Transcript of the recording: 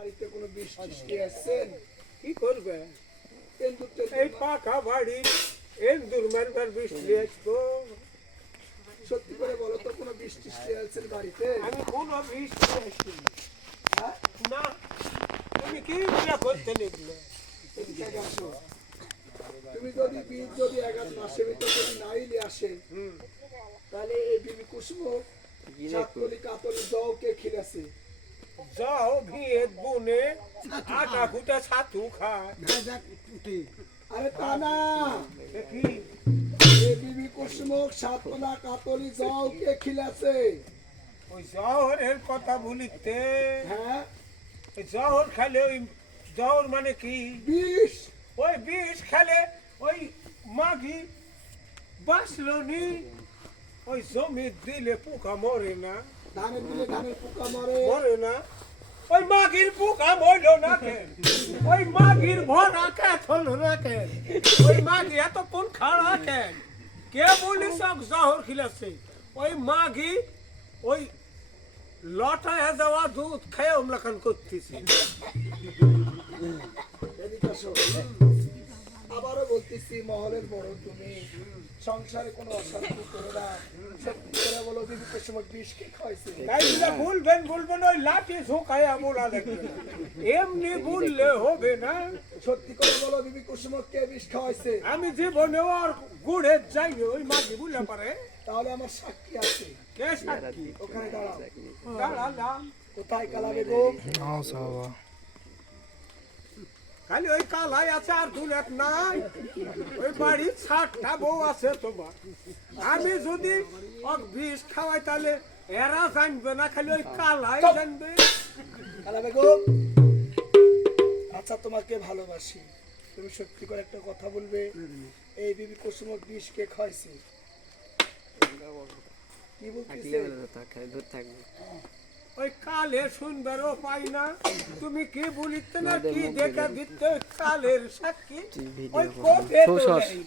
বাড়িতে কোনো বৃষ্টি আসছেন? কি করবে এই পাকা বাড়ি এন্দুর মারবার বৃষ্টি আসবো। সত্যি করে বলো তো, কোনো বৃষ্টি আসছেন বাড়িতে? আমি কোনো বৃষ্টি আসিনি। হ্যাঁ? না, তুমি কি মনে করতে লিখলে? এদিকে আসো। তুমি যদি বীজ যদি 11 মাসের ভিতর যদি নাইলে আসে, তাহলে এই বিবি কুসুম সাতকলি কাতলি জওকে খিলাছে। যাও ভিয়ে বুনে আটা কুটা ছাতু খায়। আরে তা না, দেখি এই বিবি কুসুম সাতকলা কাতলি জওকে খিলাছে। ওই জহরের কথা বলিতে, হ্যাঁ, ওই জহর খেলে ওই জহর মানে কি? বিষ। ওই বিষ খেলে ওই মাগি বাঁচলো নি। ওই জমি দিলে পোকা মরে না, ধানের দিলে ধানের পোকা মরে। মরে না। ওই মাগির পোকা মরল না কেন? ওই মাগির ভরা খেত হলো না কেন? ওই মাগি এত কোন খাড়া কেন? কে বলি সব জহর খিলাছে? ওই মাগি ওই লটায় যাওয়া দুধ খেয়ে অম্লাখান করতেছে। এদিকে আসো। আবারও বলতেছি, মহলের বড় তুমি, সংসারে কোনো অশান্তি করো না। সত্যি করে বলো, বিবি কুসুম বিষ কে খাইছে? তাই বলবেন ওই লাঠি ঝোঁকায় বলা লাগবে না। এমনি বললে হবে না। সত্যি করে বলো, বিবি কুসুম কে বিষ খাওয়াইছে? আমি জীবনে ওর গুড়ে যাই ওই মাগি বললে পারে। তাহলে আমার সাক্ষী আছে। কে সাক্ষী? ওখানে দাঁড়াও। দাঁড়ালাম। কোথায় কালা বেগম? খালি ওই কালাই আছে আর দুলেট নাই। ওই বাড়ির 60টা বউ আছে তোমার। আমি যদি ওর বিষ খাওয়াই তাহলে এরা জানবে না, খালি ওই কালাই জানবে। কালা বেগম, আচ্ছা তোমাকে ভালোবাসি, তুমি সত্যি করে একটা কথা বলবে, এই বিবি কুসুম বিষ কে খাইছে? কি বলতেছে? ওই কালে সুন্দরও পাই না। তুমি কি বলিতে না কি দেখা দিতে কালের সাক্ষী ওই কোপে তো নেই।